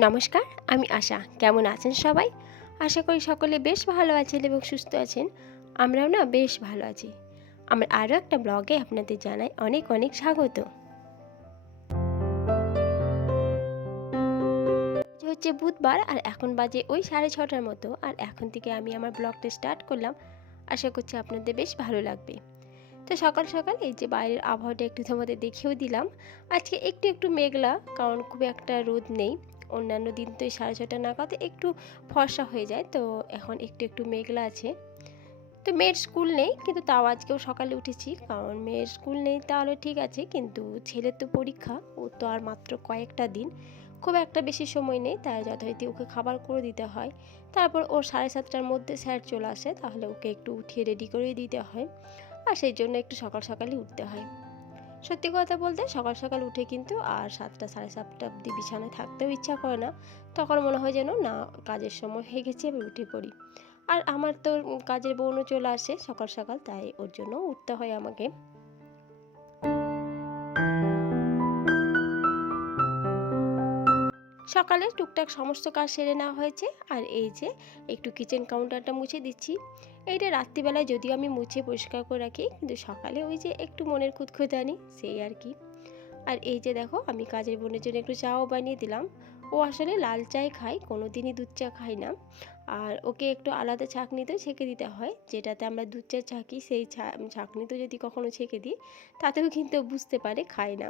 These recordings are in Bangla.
নমস্কার, আমি আশা। কেমন আছেন সবাই? আশা করি সকলে বেশ ভালো আছেন এবং সুস্থ আছেন। আমরাও না বেশ ভালো আছি। আমার আরও একটা ব্লগে আপনাদের জানাই অনেক অনেক স্বাগত। হচ্ছে বুধবার আর এখন বাজে ওই সাড়ে ছটার মতো। আর এখন থেকে আমি আমার ব্লগটা স্টার্ট করলাম। আশা করছি আপনাদের বেশ ভালো লাগবে। তো সকাল সকাল এই যে বাইরের আবহাওয়াটা একটু তোমাদের দেখিয়েও দিলাম। আজকে একটু একটু মেঘলা, কারণ খুব একটা রোদ নেই। অন্যান্য দিন তো এই সাড়ে ছটা নাগাদ একটু ফর্সা হয়ে যায়, তো এখন একটু একটু মেঘলা আছে। তো মেয়ের স্কুল নেই, কিন্তু তাও আজকেও সকালে উঠেছি, কারণ মেয়ের স্কুল নেই তাহলে ঠিক আছে, কিন্তু ছেলের তো পরীক্ষা, ও তো আর মাত্র কয়েকটা দিন। খুব একটা বেশি সময় নেই, তাই যথারীতি ওকে খাবার করে দিতে হয়। তারপর ওর সাড়ে সাতটার মধ্যে স্যার চলে আসে, তাহলে ওকে একটু উঠিয়ে রেডি করে দিতে হয়। আর সেই জন্য একটু সকাল সকালই উঠতে হয়। সত্যি কথা বলতে সকাল সকাল উঠে কিন্তু আর সাতটা, সাড়ে সাতটা অব্দি বিছানায় থাকতেও ইচ্ছা করে না। তখন মনে হয় যেন, না, কাজের সময় হয়ে গেছে, আমি উঠে পড়ি। আর আমার তো কাজের বোনও চলে আসে সকাল সকাল, তাই ওর জন্য উঠতে হয় আমাকে। সকালে টুকটাক সমস্ত কাজ সেরে নেওয়া হয়েছে। আর এই যে, একটু কিচেন কাউন্টারটা মুছে দিচ্ছি। এইটা রাত্রিবেলায় যদিও আমি মুছে পরিষ্কার করে রাখি, কিন্তু সকালে ওই যে একটু মনের খুঁতখুঁতানি সেই আর কি। আর এই যে দেখো, আমি কাজের বোনের জন্য একটু চাও বানিয়ে দিলাম। ও আসলে লাল চাই খায় কোনো দিনই দুধ চা খায় না। আর ওকে একটু আলাদা ছাঁকনিতেও ছেঁকে দিতে হয়, যেটাতে আমরা দুধ চা ছাঁকি সেই ছাঁকনিতেও যদি কখনো ছেঁকে দিই, তাতেও কিন্তু বুঝতে পারে, খায় না।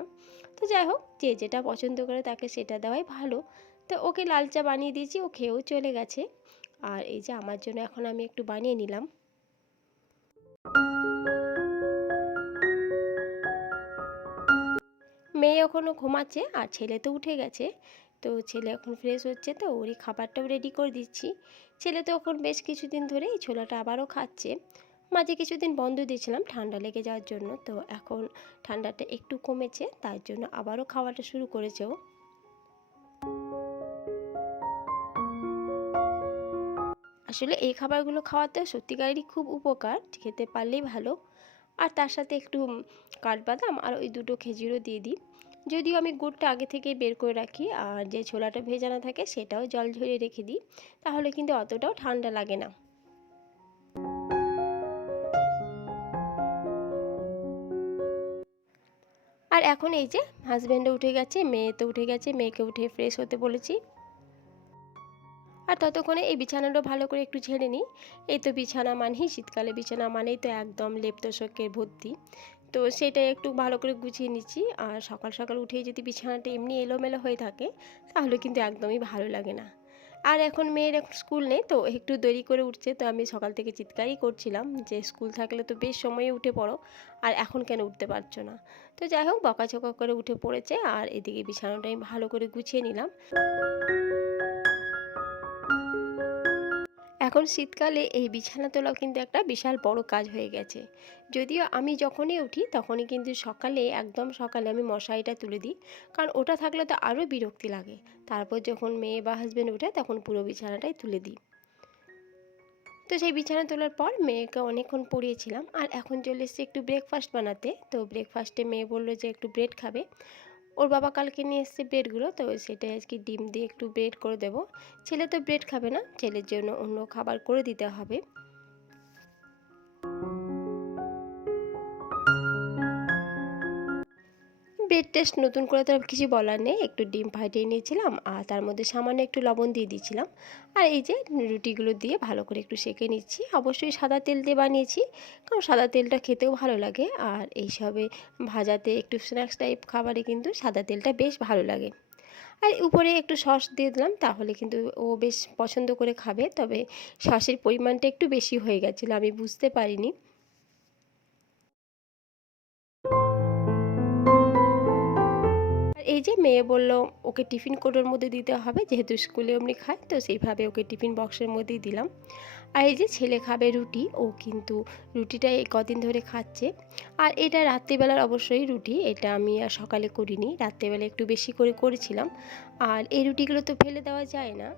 তো যাই হোক, যে যেটা পছন্দ করে তাকে সেটা দেওয়াই ভালো। তো ওকে লাল চা বানিয়ে দিয়েছি, ও খেয়েও চলে গেছে। আর এই যে আমার জন্য এখন আমি একটু বানিয়ে নিলাম। মেয়ে এখনও ঘুমাচ্ছে আর ছেলে তো উঠে গেছে। তো ছেলে এখন ফ্রেশ হচ্ছে তো ওরই খাবারটাও রেডি করে দিচ্ছি। ছেলে তো এখন বেশ কিছুদিন ধরে এই ছোলাটা আবারও খাচ্ছে। মাঝে কিছুদিন বন্ধ দিয়েছিলাম ঠান্ডা লেগে যাওয়ার জন্য, তো এখন ঠান্ডাটা একটু কমেছে, তার জন্য আবারও খাওয়াটা শুরু করেছে ও। আসলে এই খাবারগুলো খাওয়াতে সত্যিকারেরই খুব উপকার, খেতে পারলেই ভালো। আর তার সাথে একটু কাঠবাদাম আর ওই দুটো খেজুরও দিয়ে দিই। যদিও আমি গুড়টা আগে থেকেই বের করে রাখি, আর যে ছোলাটা ভেজানো থাকে সেটাও জল ঝরিয়ে রেখে দিই, তাহলে কিন্তু অতটাও ঠান্ডা লাগে না। আর এখন এই যে হাজব্যান্ডও উঠে গেছে, মেয়ে তো উঠে গেছে, মেয়েকে উঠে ফ্রেশ হতে বলেছি। আর ততক্ষণে এই বিছানাটা ভালো করে একটু ঝেড়ে নিই। এই তো বিছানা মানেই শীতকালে বিছানা মানেই তো একদম লেপ তোষকের ভর্তি। তো সেটাই একটু ভালো করে গুছিয়ে নিচ্ছি। আর সকাল সকাল উঠেই যদি বিছানাটা এমনি এলোমেলো হয়ে থাকে, তাহলে কিন্তু একদমই ভালো লাগে না। আর এখন মেয়ের এখন স্কুল নেই তো, একটু দেরি করে উঠছে তো আমি সকাল থেকে চিৎকারই করছিলাম যে স্কুল থাকলে তো বেশ সময়ে উঠে পড়ো, আর এখন কেন উঠতে পারছ না? তো যাই হোক, বকাঝকা করে উঠে পড়েছে আর এদিকে বিছানাটা আমি ভালো করে গুছিয়ে নিলাম। এখন শীতকালে এই বিছানা তোলাও কিন্তু একটা বিশাল বড় কাজ হয়ে গেছে। যদিও আমি যখনই উঠি তখনই কিন্তু সকালে, একদম সকালে আমি মশারিটা তুলে দিই। কারণ ওটা থাকলে তো আরও বিরক্তি লাগে। তারপর যখন মেয়ে বা হাজব্যান্ড উঠে তখন পুরো বিছানাটাই তুলে দিই। তো সেই বিছানা তোলার পর মেয়েকে অনেকক্ষণ পড়িয়েছিলাম। আর এখন চলে এসেছি একটু ব্রেকফাস্ট বানাতে। তো ব্রেকফাস্টে মেয়ে বলল যে একটু ব্রেড খাবে। ওর বাবা কালকে নিয়ে এসছে ব্রেডগুলো, তো সেটাই আজকে ডিম দিয়ে একটু ব্রেড করে দেব। ছেলে তো ব্রেড খাবে না, ছেলের জন্য অন্য খাবার করে দিতে হবে। ব্রেড টেস্ট নতুন করে তো কিছু বলার নেই। একটু ডিম ফাটিয়ে নিয়েছিলাম, আর তার মধ্যে সামান্য একটু লবণ দিয়ে দিয়েছিলাম। আর এই যে রুটিগুলো দিয়ে ভালো করে একটু সেঁকে নিচ্ছি। অবশ্যই সাদা তেল দিয়ে বানিয়েছি, কারণ সাদা তেলটা খেতেও ভালো লাগে। আর এইসবে ভাজাতে একটু স্ন্যাক্স টাইপ খাবারে কিন্তু সাদা তেলটা বেশ ভালো লাগে। আর উপরে একটু সস দিয়ে দিলাম, তাহলে কিন্তু ও বেশ পছন্দ করে খাবে। তবে সসের পরিমাণটা একটু বেশি হয়ে গেছিল, আমি বুঝতে পারিনি। এই যে মেয়ে বলল, ওকে টিফিন কোটোর মধ্যে দিতে হবে, যেহেতু স্কুলে অমনি খায়, তো সেইভাবে ওকে টিফিন বক্সের মধ্যেই দিলাম। আর এই যে ছেলে খাবে রুটি, ও কিন্তু রুটিটা কদিন ধরে খাচ্ছে। আর এটা রাত্রিবেলার অবশ্যই রুটি, এটা আমি আর সকালে করিনি, রাত্রিবেলা একটু বেশি করে করেছিলাম। আর এই রুটিগুলো তো ফেলে দেওয়া যায় না।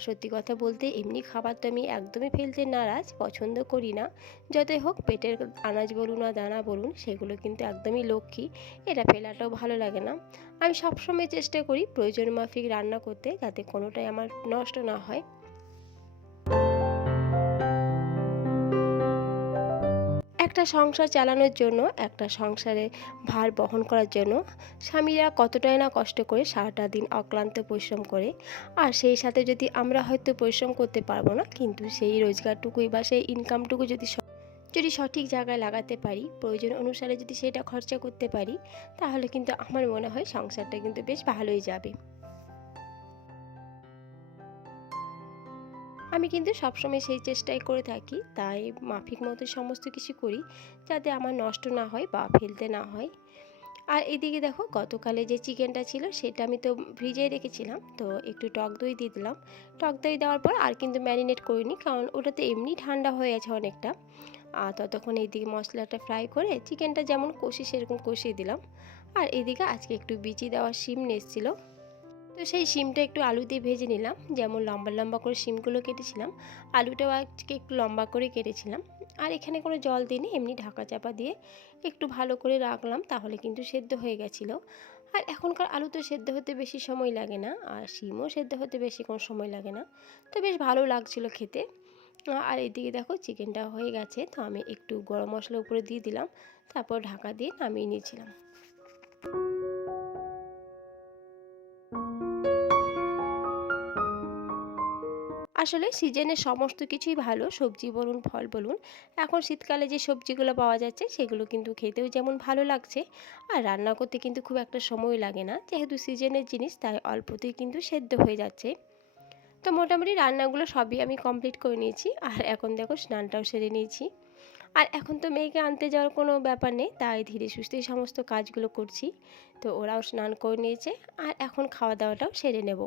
সত্যি কথা বলতে এমনি খাবার তো আমি একদমই ফেলতে নারাজ, পছন্দ করি না। যতই হোক পেটের আনাজ বলুন আর দানা বলুন, সেগুলো কিন্তু একদমই লক্ষ্মী, এটা ফেলাটাও ভালো লাগে না। আমি সবসময় চেষ্টা করি প্রয়োজন মাফিক রান্না করতে যাতে কোনোটাই আমার নষ্ট না হয়। একটা সংসার চালানোর জন্য, একটা সংসারে ভার বহন করার জন্য স্বামীরা কতটাই না কষ্ট করে সারাটা দিন অক্লান্ত পরিশ্রম করে। আর সেই সাথে যদি আমরা হয়তো পরিশ্রম করতে পারব না, কিন্তু সেই রোজগারটুকুই বা সেই ইনকামটুকু যদি যদি সঠিক জায়গায় লাগাতে পারি, প্রয়োজন অনুসারে যদি সেটা খরচা করতে পারি, তাহলে কিন্তু আমার মনে হয় সংসারটা কিন্তু বেশ ভালোই যাবে। আমি কিন্তু সবসময় সেই চেষ্টাই করে থাকি, তাই মাফিক মতো সমস্ত কিছু করি যাতে আমার নষ্ট না হয় বা ফেলতে না হয়। আর এদিকে দেখো, গতকালে যে চিকেনটা ছিল সেটা আমি তো ফ্রিজে রেখেছিলাম, তো একটু টক দই দিয়ে দিলাম। টক দই দেওয়ার পর আর কিন্তু ম্যারিনেট করিনি, কারণ ওটা তো এমনি ঠান্ডা হয়ে আছে অনেকটা। আর ততক্ষণ এইদিকে মশলাটা ফ্রাই করে চিকেনটা যেমন কষি সেরকম কষিয়ে দিলাম। আর এদিকে আজকে একটু বিচি দেওয়া শিম এসেছিল। তো সেই শিমটা একটু আলু দিয়ে ভেজে নিলাম। যেমন লম্বা লম্বা করে শিমগুলো কেটেছিলাম। আলুটাও আজকে একটু লম্বা করে কেটেছিলাম। আর এখানে কোনো জল দিইনি, এমনি ঢাকা চাপা দিয়ে একটু ভালো করে রাখলাম, তাহলে কিন্তু সেদ্ধ হয়ে গেছিল। আর এখনকার আলু তো সেদ্ধ হতে বেশি সময় লাগে না, আর শিমও সেদ্ধ হতে বেশি কোনো সময় লাগে না। তো বেশ ভালো লাগছিল খেতে। আর এদিকে দেখো চিকেনটা হয়ে গেছে, তো আমি একটু গরম মশলা উপরে দিয়ে দিলাম, তারপর ঢাকা দিয়ে নামিয়ে নিয়েছিলাম। আসলে সিজনের সমস্ত কিছুই ভালো। সবজি বলুন, ফল বলুন, এখন শীতকালে যে সবজিগুলো পাওয়া যাচ্ছে, সেগুলো কিন্তু খেতেও যেমন ভালো লাগছে। আর রান্না করতে কিন্তু খুব একটা সময় লাগে না। যেহেতু সিজনের জিনিস, তাই অল্পতেই কিন্তু সেদ্ধ হয়ে যাচ্ছে। তো মোটামুটি রান্নাগুলো সবই আমি কমপ্লিট করে নিয়েছি। আর এখন দেখো, স্নানটাও সেরে নিয়েছি। আর এখন তো মেয়েকে আনতে যাওয়ার কোনো ব্যাপার নেই, তাই ধীরে সুস্থেই সমস্ত কাজগুলো করছি। তো ওরাও স্নান করে নিয়েছে। আর এখন খাওয়া দাওয়াটাও সেরে নেব।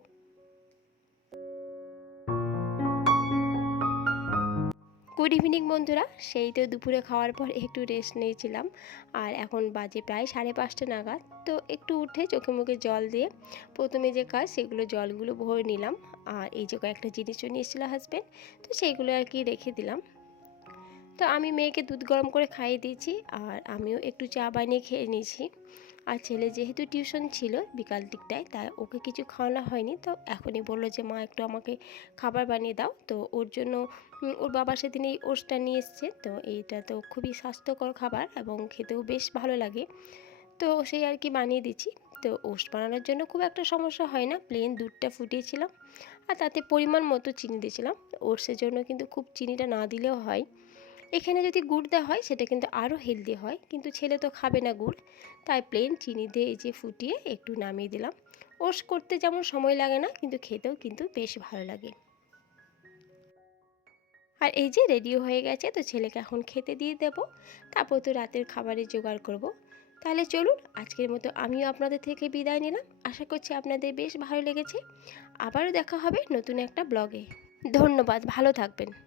গুড ইভিনিং বন্ধুরা। সেই তো দুপুরে খাওয়ার পর একটু রেস্ট নিয়েছিলাম। আর এখন বাজে প্রায় সাড়ে পাঁচটা নাগাদ। তো একটু উঠে চোখে মুখে জল দিয়ে প্রথমে যে কাজ, সেগুলো জলগুলো ভরে নিলাম। আর এই যে কয়েকটা জিনিসও নিয়ে এসেছিল হাজব্যান্ড তো সেইগুলো আর কি রেখে দিলাম। তো আমি মেয়েকে দুধ গরম করে খাইয়ে দিয়েছি। আর আমিও একটু চা বানিয়ে খেয়ে নিয়েছি। আর ছেলে যেহেতু টিউশন ছিল বিকাল দিকটায়, তাই ওকে কিছু খাওয়ানো হয়নি। তো এখনই বলল যে, মা, একটু আমাকে খাবার বানিয়ে দাও। তো ওর জন্য ওর বাবা সেদিন এই ওটসটা নিয়ে এসছে। তো এইটা তো খুবই স্বাস্থ্যকর খাবার এবং খেতেও বেশ ভালো লাগে। তো সেই আর কি বানিয়ে দিচ্ছি। তো ওটস বানানোর জন্য খুব একটা সমস্যা হয় না। প্লেন দুধটা ফুটিয়েছিলাম আর তাতে পরিমাণ মতো চিনি দিয়েছিলাম। ওটসের জন্য কিন্তু খুব চিনিটা না দিলেও হয়। এখানে যদি গুড় দেওয়া হয়, সেটা কিন্তু আরও হেলদি হয়। কিন্তু ছেলে তো খাবে না গুড়। তাই প্লেন চিনি দিয়ে এই যে ফুটিয়ে একটু নামিয়ে দিলাম। ওটস করতে যেমন সময় লাগে না, কিন্তু খেতেও কিন্তু বেশ ভালো লাগে। আর এই যে রেডিও হয়ে গেছে, তো ছেলেকে এখন খেতে দিয়ে দেবো। তারপর তো রাতের খাবারের জোগাড় করব। তাহলে চলুন, আজকের মতো আমিও আপনাদের থেকে বিদায় নিলাম। আশা করছি আপনাদের বেশ ভালো লেগেছে। আবারও দেখা হবে নতুন একটা ব্লগে। ধন্যবাদ, ভালো থাকবেন।